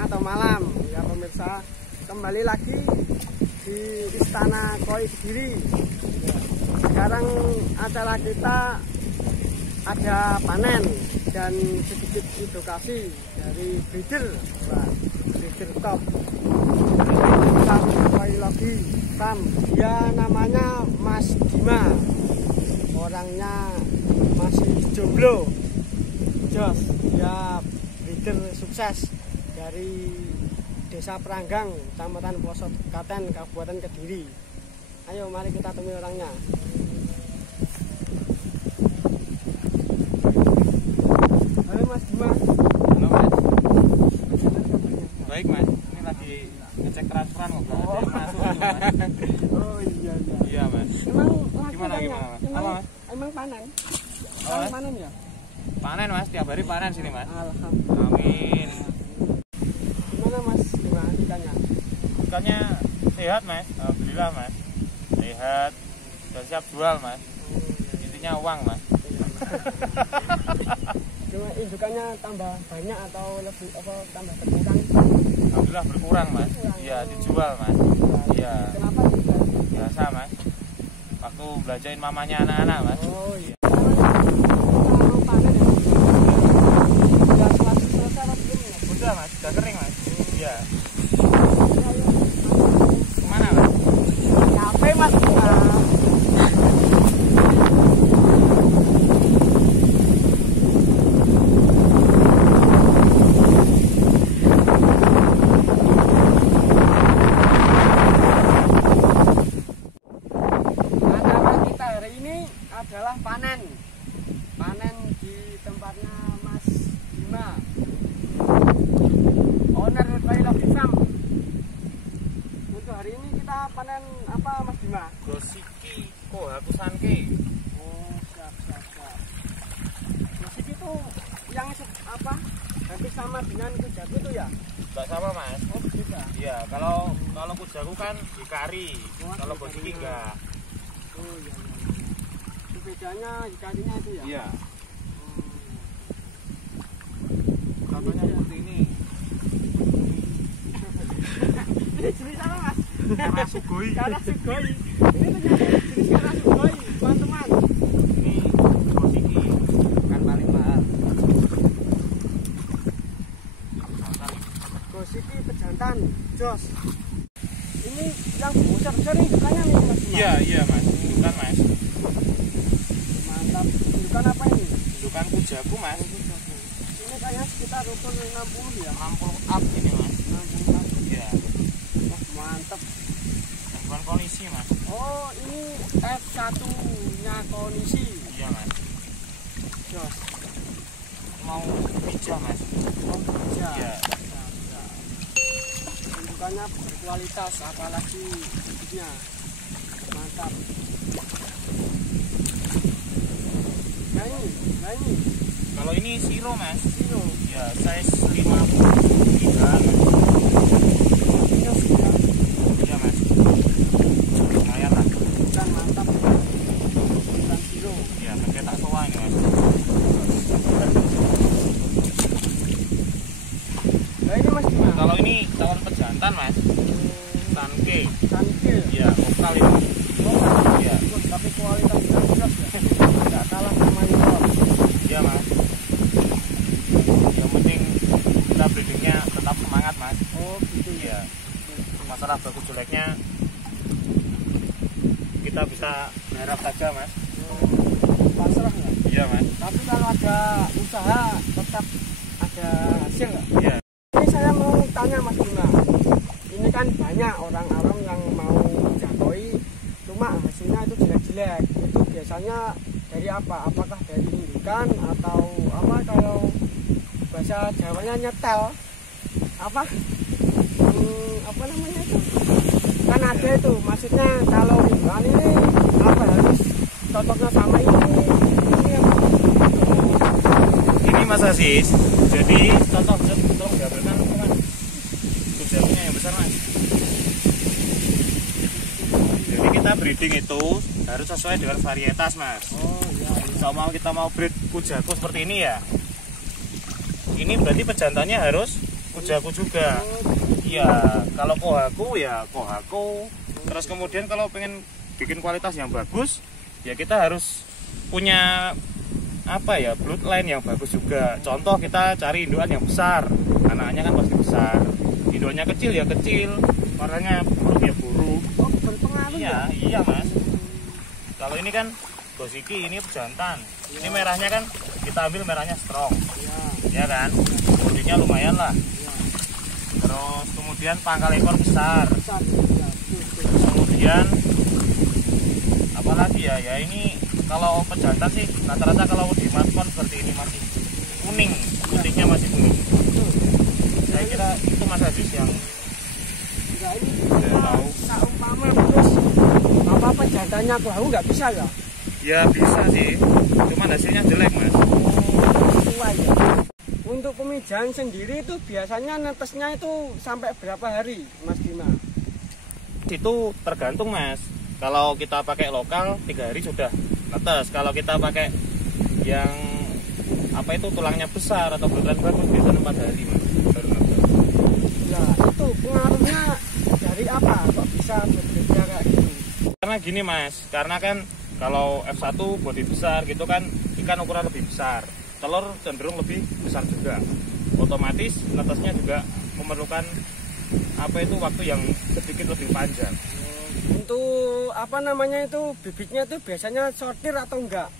atau malam ya pemirsa. Kembali lagi di Istana Koi Kediri. Sekarang acara kita ada panen dan sedikit edukasi dari breeder top Sam Koi Logi Sam. Dia namanya Mas Dima, orangnya masih jomblo. Jos, dia breeder sukses dari Desa Peranggang, Kecamatan Pelosok Katen, Kabupaten Kediri. Ayo mari kita temui orangnya. Halo Mas Dima. Halo Mas. Baik Mas, ini lagi ngecek transferan ngobrol. Oh. Oh iya iya. Iya Mas. Emang gimana Mas? Mas? Emang panen? Oh, panen ya? Panen Mas, tiap hari panen sini Mas. Alhamdulillah. Amin. Gimana Mas? Gimana ikannya? Ikannya sehat Mas, alhamdulillah Mas. Sehat dan siap jual Mas. Intinya uang Mas. Cuma indukannya tambah banyak atau lebih tambah berkurang? Alhamdulillah berkurang Mas. Iya dijual Mas. Iya. Kenapa juga? Biasa Mas. Waktu belajarin mamanya anak-anak Mas. Oh iya. Kalau panen ya? Sudah selesai atau belum ya? Udah Mas, udah kering Mas. Iya. Kemana Mas? Capek Mas. Adalah panen di tempatnya Mas Dima, owner Koi Logi Sam. Untuk hari ini kita panen apa Mas Dima? Gosiki Kohakusanke. Oh siap. Gosiki itu yang apa? Hampir sama dengan kujaku itu ya? Enggak sama Mas. Oh beda. Iya, kalau kujaku kan dikari, kalau gosiki enggak. Oh iya. Bedanya ikannya itu ya? Iya. Contohnya seperti ini. Ini jenis apa Mas? Karasugoi. Karasugoi. Ini ternyata jenis Karasugoi, teman-teman. Ini gosiki, kan paling mahal. Gosiki pejantan, jos. Ini yang besar-besar ini bukannya nih Mas? Iya Mas, bukan Mas. Mantap. Indukan apa ini? Indukan kujaku Mas. Ini kayaknya sekitar rukun 60 ya? 60 up ini Mas. 60 up. Iya. Wah mantap. Bukan kondisi Mas. Oh ini F1 nya kondisi. Iya Mas. Jos. Mau bija Mas. Oh bija. Iya. Indukannya berkualitas, apalagi bibitnya. Mantap. Nah ini. Kalau ini siro Mas. Siro. Ya, size 53. Iya Mas. Lumayan lah. Ikan mantap. Ikan siro. Ya, mencetak soa ini Mas. Nah ini Mas gimana? Kalau ini tawon pejantan Mas. Sanke. Ya, lokal ini. Iya. Tapi kualitasnya jelas ya. Tidak kalah sama impor. Iya Mas. Yang penting kita breedingnya tetap semangat Mas. Oh gitu ya. Iya. Masalah bagus jeleknya kita bisa berharap saja Mas. Pasrah ya. Iya Mas. Tapi kalau ada usaha tetap ada hasil nggak? Iya. Ini saya mau tanya Mas Dima. Ini kan banyak orang-orang yang mau jakoi, cuma hasilnya itu jelek-jelek. Itu biasanya dari apa? Apakah dari indukan atau apa? Kalau bahasa Jawanya nyetel apa? Apa namanya itu? Kan ada itu, maksudnya kalau indukan ini apa harus cocoknya sama ini Ini Mas Aziz. Jadi contoh tolong diambilkan teman. Kujakunya yang besar Mas. Jadi kita breeding itu harus sesuai dengan varietas Mas. Oh iya. Kalau kita mau breed kujaku seperti ini ya, ini berarti pejantannya harus kujaku juga. Iya, kalau kohaku ya kohaku. Terus kemudian kalau pengen bikin kualitas yang bagus, ya kita harus punya apa ya, bloodline yang bagus juga. Contoh kita cari indukan yang besar, anaknya kan pasti besar. Indukannya kecil ya kecil, warnanya buruk ya buruk. Oh, berpengaruh ya? Iya mas. Kalau ini kan Gosiki, ini pejantan. Ini merahnya kan kita ambil merahnya strong, ya kan? Bodinya lumayan lah. Terus kemudian pangkal ekor besar. Terus kemudian apalagi ya? Ya ini kalau pejantan sih rata-rata kalau di matkon seperti ini masih kuning, putihnya masih kuning. Saya kira itu Mas Aziz yang tahu. Seumpama terus apa pejantannya aku nggak bisa ya? Ya bisa sih, cuman hasilnya jelek mas. Sesuai ya. Untuk pemijahan sendiri itu biasanya netesnya itu sampai berapa hari, Mas Bima? Itu tergantung mas. Kalau kita pakai lokal 3 hari sudah netes. Kalau kita pakai yang apa itu tulangnya besar atau beneran bagus biasanya 4 hari mas baru netes. Ya itu pengaruhnya dari apa kok bisa berbeda kayak gitu? Karena gini mas, karena kan kalau F1 bodi besar gitu kan ikan ukuran lebih besar, telur cenderung lebih besar juga. Otomatis netesnya juga memerlukan apa itu waktu yang sedikit lebih panjang. Untuk apa namanya itu bibitnya itu biasanya sortir atau enggak?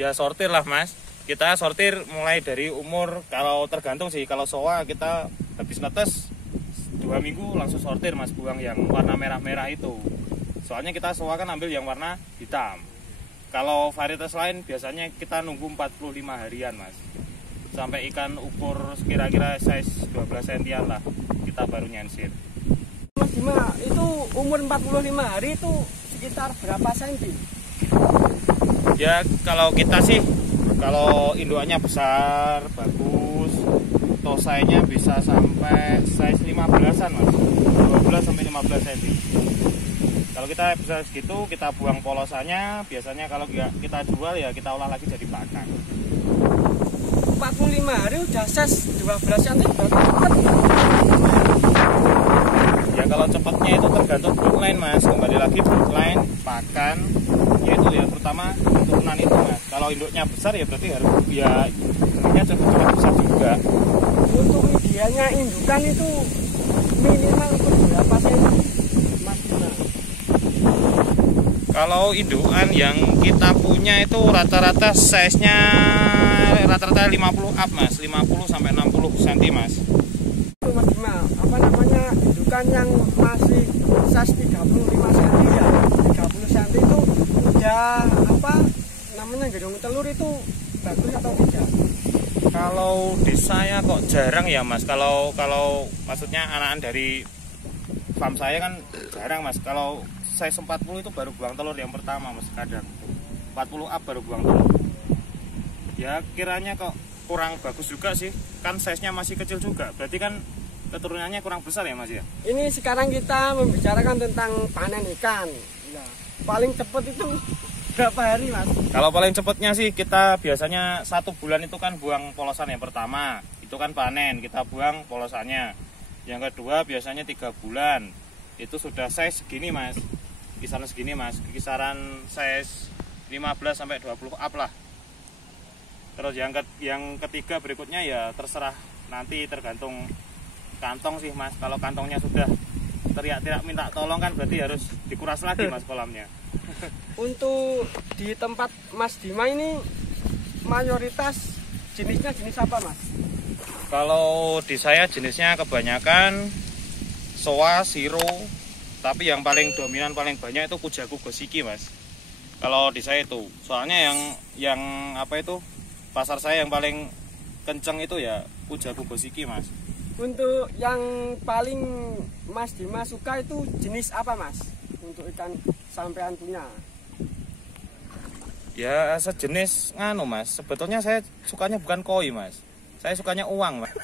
Ya sortir lah mas. Kita sortir mulai dari umur, kalau tergantung sih, kalau soa kita habis netes 2 minggu langsung sortir mas, buang yang warna merah-merah itu. Soalnya kita soa kan ambil yang warna hitam. Kalau varietas lain biasanya kita nunggu 45 harian mas, sampai ikan ukur kira-kira size 12 sentian lah kita baru nyensir. Mas Bima, itu umur 45 hari itu sekitar berapa senti? Ya kalau kita sih, kalau indukannya besar, bagus, tosainya bisa sampai size 15-an mas, 12 sampai 15 cm. Kalau kita bisa segitu, kita buang polosannya. Biasanya kalau kita jual ya kita olah lagi jadi pakan. 45 hari udah size 12 cm berarti cepet. Ya kalau cepatnya itu tergantung broodline mas. Kembali lagi broodline, pakan, yaitu ya terutama turunan itu mas. Kalau induknya besar ya berarti harus ya induknya cepat besar juga. Untuk idealnya indukan itu minimal ukur berapa cm? Mas Bima? Kalau indukan yang kita punya itu rata-rata size-nya rata-rata 50 up mas, 50 sampai 60 cm mas. Itu Mas Bima, apa namanya indukan yang masih size 35 cm ya, 30 cm itu udah apa namanya gedung telur itu bagus atau tidak? Kalau di saya kok jarang ya mas. Kalau maksudnya anakan dari farm saya kan jarang mas. Kalau size 40 itu baru buang telur yang pertama mas, kadang 40 up baru buang telur. Ya kiranya kok kurang bagus juga sih, kan size-nya masih kecil juga, berarti kan keturunannya kurang besar ya mas ya. Ini sekarang kita membicarakan tentang panen ikan. Nah, paling cepat itu berapa hari mas? Kalau paling cepatnya sih kita biasanya 1 bulan itu kan buang polosan yang pertama, itu kan panen, kita buang polosannya. Yang kedua biasanya 3 bulan, itu sudah size segini mas, kisaran segini mas, kisaran size 15 sampai 20 up lah. Terus yang ketiga berikutnya ya terserah, nanti tergantung kantong sih mas. Kalau kantongnya sudah teriak-teriak minta tolong kan berarti harus dikuras lagi mas kolamnya. Untuk di tempat Mas Bima ini mayoritas jenisnya jenis apa mas? Kalau di saya jenisnya kebanyakan soa, siro, tapi yang paling dominan paling banyak itu kujaku gosiki mas. Kalau di saya itu, soalnya yang apa itu pasar saya yang paling kenceng itu ya kujaku gosiki mas. Untuk yang paling Mas Bima suka itu jenis apa mas? Untuk ikan sampean punya? Ya sejenis nganu mas. Sebetulnya saya sukanya bukan koi mas. Saya sukanya uang mas.